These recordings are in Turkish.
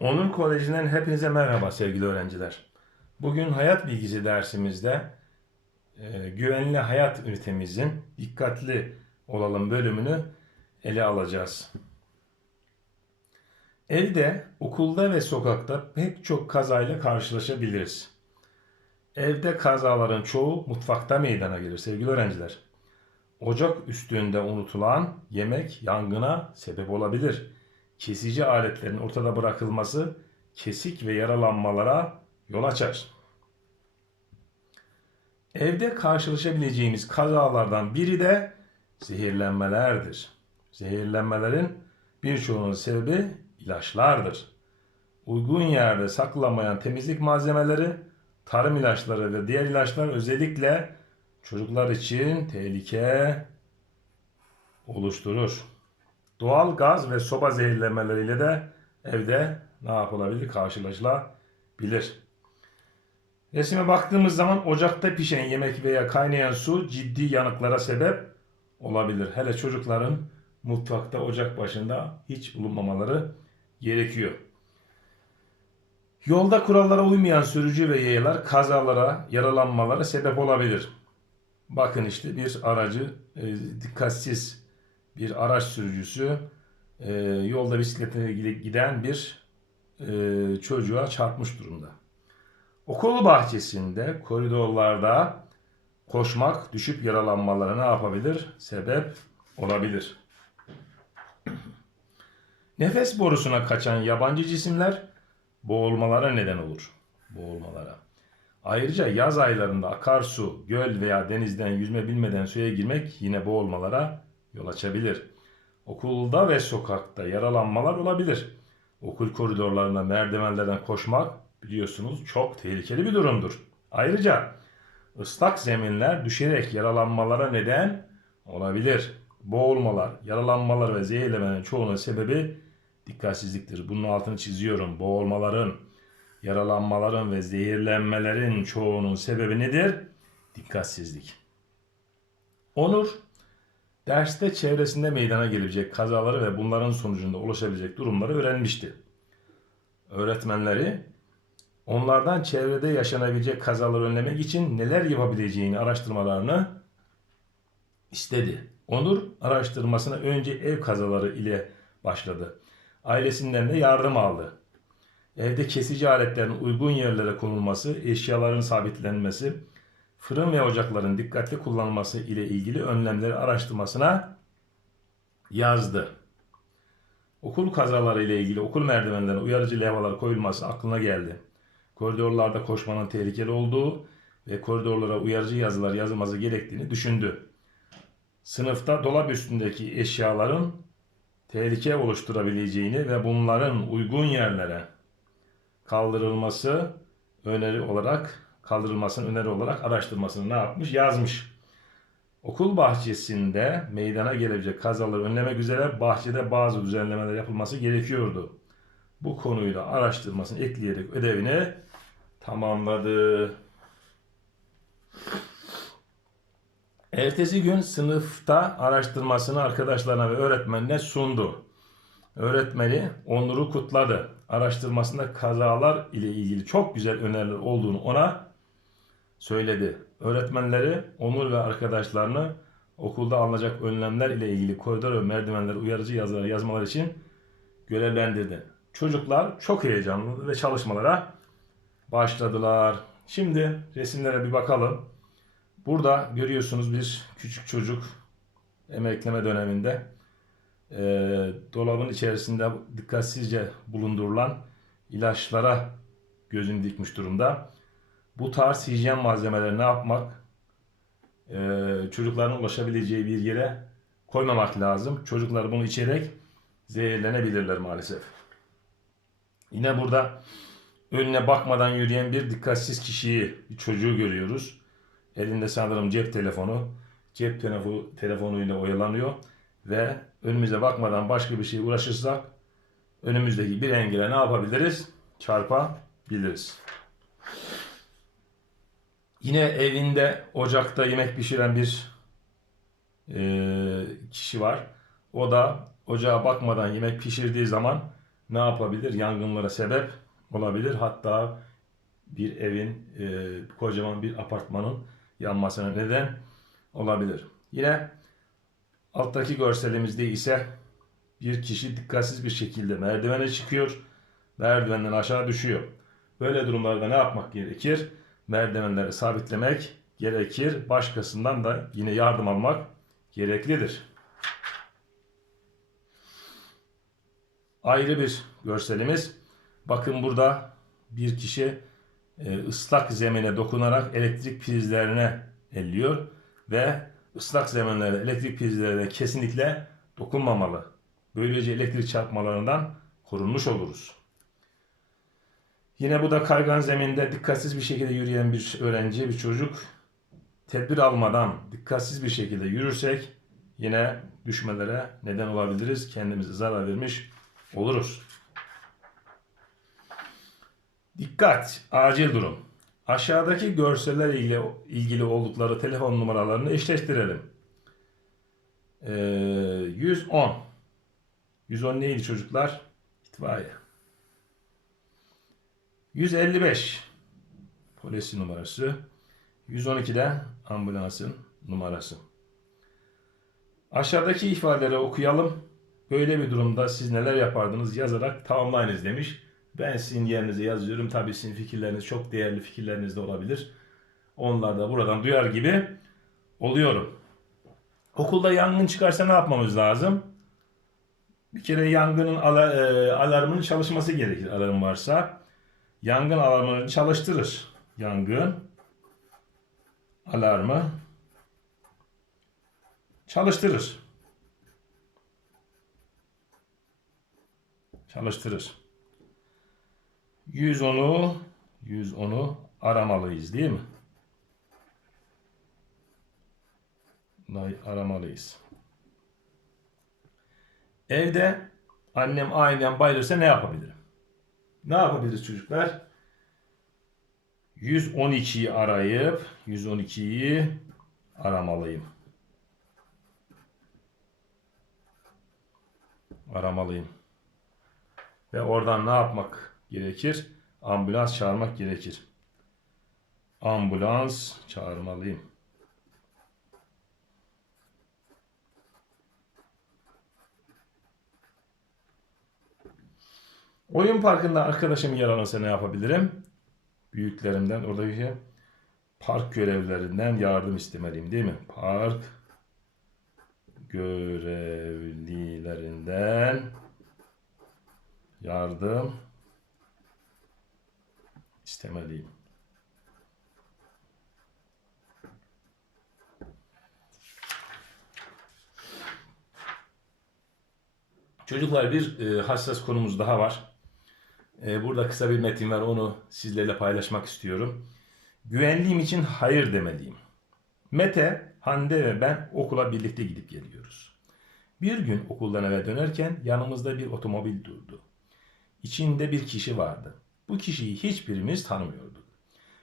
Onur Koleji'nden hepinize merhaba sevgili öğrenciler. Bugün hayat bilgisi dersimizde e, güvenli hayat ünitemizin dikkatli olalım bölümünü ele alacağız. Evde, okulda ve sokakta pek çok kazayla karşılaşabiliriz. Evde kazaların çoğu mutfakta meydana gelir sevgili öğrenciler. Ocak üstünde unutulan yemek yangına sebep olabilir. Kesici aletlerin ortada bırakılması kesik ve yaralanmalara yol açar. Evde karşılaşabileceğimiz kazalardan biri de zehirlenmelerdir. Zehirlenmelerin birçoğunun sebebi ilaçlardır. Uygun yerde saklanmayan temizlik malzemeleri, tarım ilaçları ve diğer ilaçlar özellikle çocuklar için tehlike oluşturur. Doğal gaz ve soba zehirlenmeleriyle de evde ne yapılabilir? Karşılaşılabilir. Resime baktığımız zaman ocakta pişen yemek veya kaynayan su ciddi yanıklara sebep olabilir. Hele çocukların mutfakta ocak başında hiç bulunmamaları gerekiyor. Yolda kurallara uymayan sürücü ve yayalar kazalara, yaralanmalara sebep olabilir. Bakın işte bir aracı e, dikkatsiz bir araç sürücüsü e, yolda bisikletine giden bir e, çocuğa çarpmış durumda. Okul bahçesinde, koridorlarda koşmak düşüp yaralanmalara ne yapabilir? Sebep olabilir. Nefes borusuna kaçan yabancı cisimler boğulmalara neden olur. Boğulmalara. Ayrıca yaz aylarında akarsu, göl veya denizden yüzme bilmeden suya girmek yine boğulmalara yol açabilir. Okulda ve sokakta yaralanmalar olabilir. Okul koridorlarında merdivenlerden koşmak biliyorsunuz çok tehlikeli bir durumdur. Ayrıca ıslak zeminler düşerek yaralanmalara neden olabilir. Boğulmalar, yaralanmalar ve zehirlemenin çoğunun sebebi dikkatsizliktir. Bunun altını çiziyorum. Boğulmaların, yaralanmaların ve zehirlenmelerin çoğunun sebebi nedir? Dikkatsizlik. Onur, derste çevresinde meydana gelebilecek kazaları ve bunların sonucunda ulaşabilecek durumları öğrenmişti. Öğretmenleri onlardan çevrede yaşanabilecek kazaları önlemek için neler yapabileceğini araştırmalarını istedi. Onur araştırmasına önce ev kazaları ile başladı. Ailesinden de yardım aldı. Evde kesici aletlerin uygun yerlere konulması, eşyaların sabitlenmesi, fırın ve ocakların dikkatli kullanılması ile ilgili önlemleri araştırmasına yazdı. Okul kazaları ile ilgili okul merdivenlerine uyarıcı levhalar koyulması aklına geldi. Koridorlarda koşmanın tehlikeli olduğu ve koridorlara uyarıcı yazılar yazılması gerektiğini düşündü. Sınıfta dolap üstündeki eşyaların tehlike oluşturabileceğini ve bunların uygun yerlere kaldırılması öneri olarak kaldırılmasını öneri olarak araştırmasını ne yapmış? Yazmış. Okul bahçesinde meydana gelebilecek kazaları önlemek üzere bahçede bazı düzenlemeler yapılması gerekiyordu. Bu konuyla araştırmasını ekleyerek ödevini tamamladı. Ertesi gün sınıfta araştırmasını arkadaşlarına ve öğretmenine sundu. Öğretmeni Onur'u kutladı. Araştırmasında kazalar ile ilgili çok güzel öneriler olduğunu ona söyledi. Öğretmenleri Onur ve arkadaşlarını okulda alınacak önlemler ile ilgili koridor ve merdivenler uyarıcı yazıları yazmalar için görevlendirdi. Çocuklar çok heyecanlı ve çalışmalara başladılar. Şimdi resimlere bir bakalım. Burada görüyorsunuz bir küçük çocuk emekleme döneminde e, dolabın içerisinde dikkatsizce bulundurulan ilaçlara gözünü dikmiş durumda. Bu tarz hijyen malzemeleri ne yapmak? E, çocukların ulaşabileceği bir yere koymamak lazım. Çocuklar bunu içerek zehirlenebilirler maalesef. Yine burada önüne bakmadan yürüyen bir dikkatsiz kişiyi, bir çocuğu görüyoruz. Elinde sanırım cep telefonu. Cep telefonu, telefonuyla oyalanıyor. Ve önümüze bakmadan başka bir şeye uğraşırsak önümüzdeki bir engele ne yapabiliriz? Çarpabiliriz. Yine evinde ocakta yemek pişiren bir e, kişi var. O da ocağa bakmadan yemek pişirdiği zaman ne yapabilir? Yangınlara sebep olabilir. Hatta bir evin, e, kocaman bir apartmanın yanmasına neden olabilir. Yine alttaki görselimizde ise bir kişi dikkatsiz bir şekilde merdivene çıkıyor. Merdivenden aşağı düşüyor. Böyle durumlarda ne yapmak gerekir? Merdivenleri sabitlemek gerekir. Başkasından da yine yardım almak gereklidir. Ayrı bir görselimiz. Bakın burada bir kişi e, ıslak zemine dokunarak elektrik prizlerine elliyor ve ıslak zeminlere, elektrik prizlerine kesinlikle dokunmamalı. Böylece elektrik çarpmalarından korunmuş oluruz. Yine bu da kaygan zeminde dikkatsiz bir şekilde yürüyen bir öğrenci, bir çocuk tedbir almadan dikkatsiz bir şekilde yürürsek yine düşmelere neden olabiliriz. Kendimize zarar vermiş oluruz. Dikkat! Acil durum. Aşağıdaki görseller ilgili, ilgili oldukları telefon numaralarını eşleştirelim. Ee, 110. 110 neydi çocuklar? İtfaiye. 155. Polisi numarası. 112 de ambulansın numarası. Aşağıdaki ifadeleri okuyalım. Böyle bir durumda siz neler yapardınız yazarak tamamlayınız demiş. Ben sizin yerinize yazıyorum. Tabii sizin fikirleriniz çok değerli fikirleriniz de olabilir. Onlar da buradan duyar gibi oluyorum. Okulda yangın çıkarsa ne yapmamız lazım? Bir kere yangının e, alarmının çalışması gerekir alarm varsa. Yangın alarmını çalıştırır. Yangın alarmı çalıştırır. Çalıştırır. 110'u 110'u aramalıyız değil mi? Aramalıyız. Evde annem aynen bayılırsa ne yapabilirim? Ne yapabiliriz çocuklar? 112'yi arayıp 112'yi aramalıyım. Aramalıyım. Ve oradan ne yapmak gerekir? Ambulans çağırmak gerekir. Ambulans çağırmalıyım. Oyun parkında arkadaşım yaralanırsa ne yapabilirim? Büyüklerimden, oradaki park görevlerinden yardım istemeliyim değil mi? Park görevlilerinden yardım istemeliyim. Çocuklar bir e, hassas konumuz daha var. E, burada kısa bir metin var onu sizlerle paylaşmak istiyorum. Güvenliğim için hayır demeliyim. Mete, Hande ve ben okula birlikte gidip geliyoruz. Bir gün okuldan eve dönerken yanımızda bir otomobil durdu. İçinde bir kişi vardı. Bu kişiyi hiçbirimiz tanımıyorduk.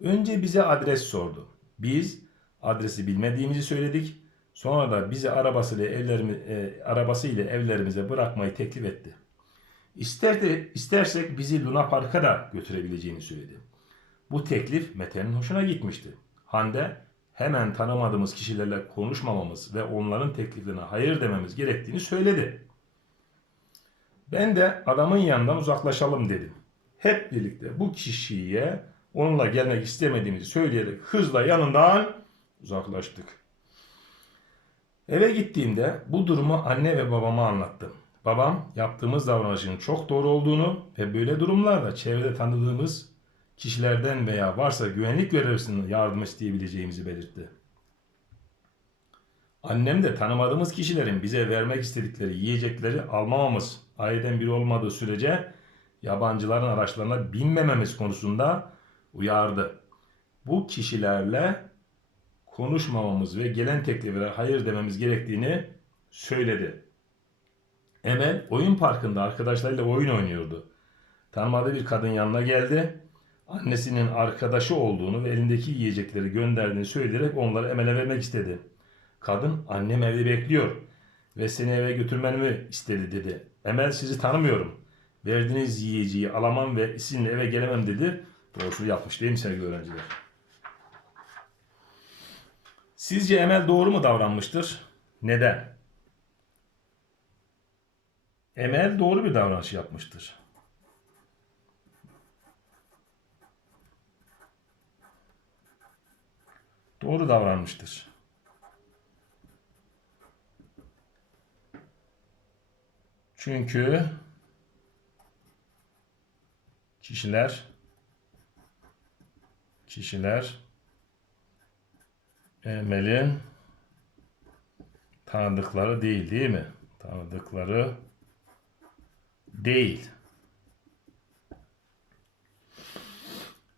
Önce bize adres sordu. Biz adresi bilmediğimizi söyledik. Sonra da bizi arabasıyla evlerimi, e, arabasıyla evlerimize bırakmayı teklif etti. İster de, istersek bizi Luna Park'a da götürebileceğini söyledi. Bu teklif Mete'nin hoşuna gitmişti. Hande hemen tanımadığımız kişilerle konuşmamamız ve onların tekliflerine hayır dememiz gerektiğini söyledi. Ben de adamın yanından uzaklaşalım dedim. Hep birlikte bu kişiye onunla gelmek istemediğimizi söyleyerek hızla yanından uzaklaştık. Eve gittiğimde bu durumu anne ve babama anlattım. Babam yaptığımız davranışın çok doğru olduğunu ve böyle durumlarda çevrede tanıdığımız kişilerden veya varsa güvenlik görevlisinin yardım isteyebileceğimizi belirtti. Annem de tanımadığımız kişilerin bize vermek istedikleri yiyecekleri almamamız, aileden biri olmadığı sürece yabancıların araçlarına binmememiz konusunda uyardı. Bu kişilerle konuşmamamız ve gelen tekliflere hayır dememiz gerektiğini söyledi. Emel oyun parkında arkadaşlarıyla oyun oynuyordu. Tanımadığı bir kadın yanına geldi. Annesinin arkadaşı olduğunu ve elindeki yiyecekleri gönderdiğini söyleyerek onları Emel'e vermek istedi. Kadın annem evde bekliyor ve seni eve götürmeni istedi dedi. Emel sizi tanımıyorum. Verdiğiniz yiyeceği alamam ve sizinle eve gelemem dedi. Doğrusunu yapmış değil mi sevgili öğrenciler? Sizce Emel doğru mu davranmıştır? Neden? Emel doğru bir davranış yapmıştır. Doğru davranmıştır. Çünkü kişiler kişiler Emel'in tanıdıkları değil değil mi? Tanıdıkları değil.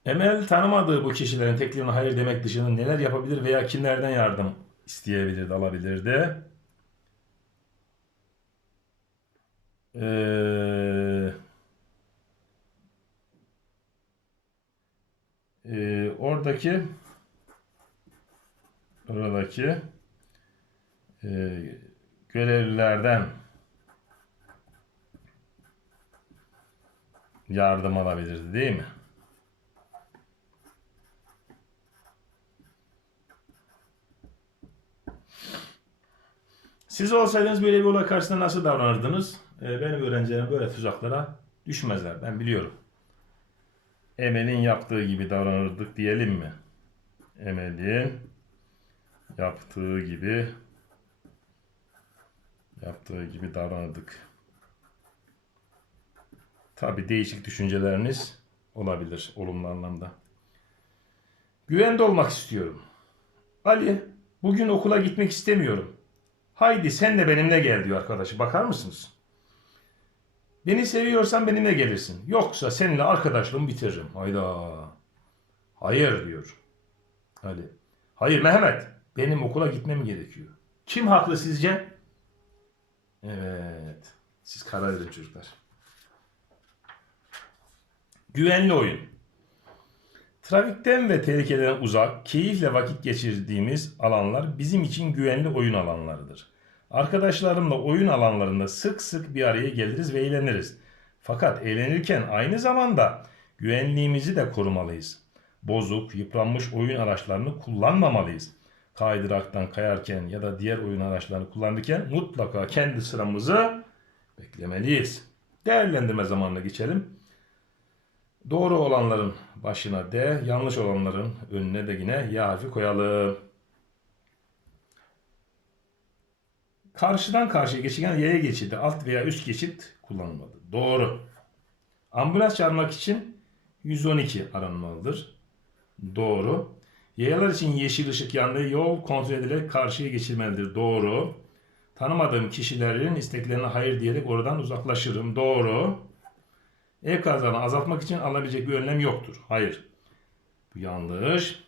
Emel tanımadığı bu kişilerin teklifine hayır demek dışında neler yapabilir veya kimlerden yardım isteyebilirdi, alabilirdi? Ee, e, oradaki oradaki e, görevlilerden yardım alabilirdi değil mi? Siz olsaydınız böyle bir olay karşısında nasıl davranırdınız? Ee, benim öğrencilerim böyle tuzaklara düşmezler. Ben biliyorum. Emel'in yaptığı gibi davranırdık diyelim mi? Emel'in yaptığı gibi yaptığı gibi davranırdık. Tabi değişik düşünceleriniz olabilir olumlu anlamda. Güvende olmak istiyorum. Ali, bugün okula gitmek istemiyorum. Haydi sen de benimle gel diyor arkadaşı. Bakar mısınız? Beni seviyorsan benimle gelirsin. Yoksa seninle arkadaşlığımı bitiririm. Hayda. Hayır diyor. Ali. Hayır Mehmet. Benim okula gitmem gerekiyor. Kim haklı sizce? Evet. Siz karar verin çocuklar. Güvenli oyun. Trafikten ve tehlikeden uzak, keyifle vakit geçirdiğimiz alanlar bizim için güvenli oyun alanlarıdır. Arkadaşlarımla oyun alanlarında sık sık bir araya geliriz ve eğleniriz. Fakat eğlenirken aynı zamanda güvenliğimizi de korumalıyız. Bozuk, yıpranmış oyun araçlarını kullanmamalıyız. Kaydıraktan kayarken ya da diğer oyun araçlarını kullanırken mutlaka kendi sıramızı beklemeliyiz. Değerlendirme zamanına geçelim. Doğru olanların başına D, yanlış olanların önüne de yine Y harfi koyalım. Karşıdan karşıya geçirken yaya geçidi, alt veya üst geçit kullanılmadı. Doğru. Ambulans çağırmak için 112 aranmalıdır. Doğru. Yayalar için yeşil ışık yandığı yol kontrol edilerek karşıya geçilmelidir. Doğru. Tanımadığım kişilerin isteklerine hayır diyerek oradan uzaklaşırım. Doğru. Ev kazalarını azaltmak için alınabilecek bir önlem yoktur. Hayır. Bu yanlış.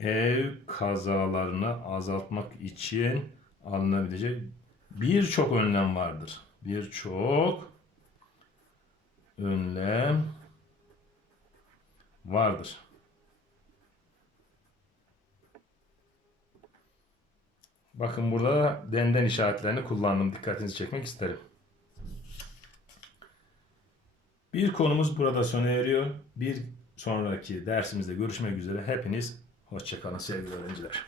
Ev kazalarını azaltmak için alınabilecek birçok önlem vardır. Birçok önlem vardır. Bakın burada denden işaretlerini kullandım. Dikkatinizi çekmek isterim. Bir konumuz burada sona eriyor. Bir sonraki dersimizde görüşmek üzere. Hepiniz hoşçakalın sevgili öğrenciler.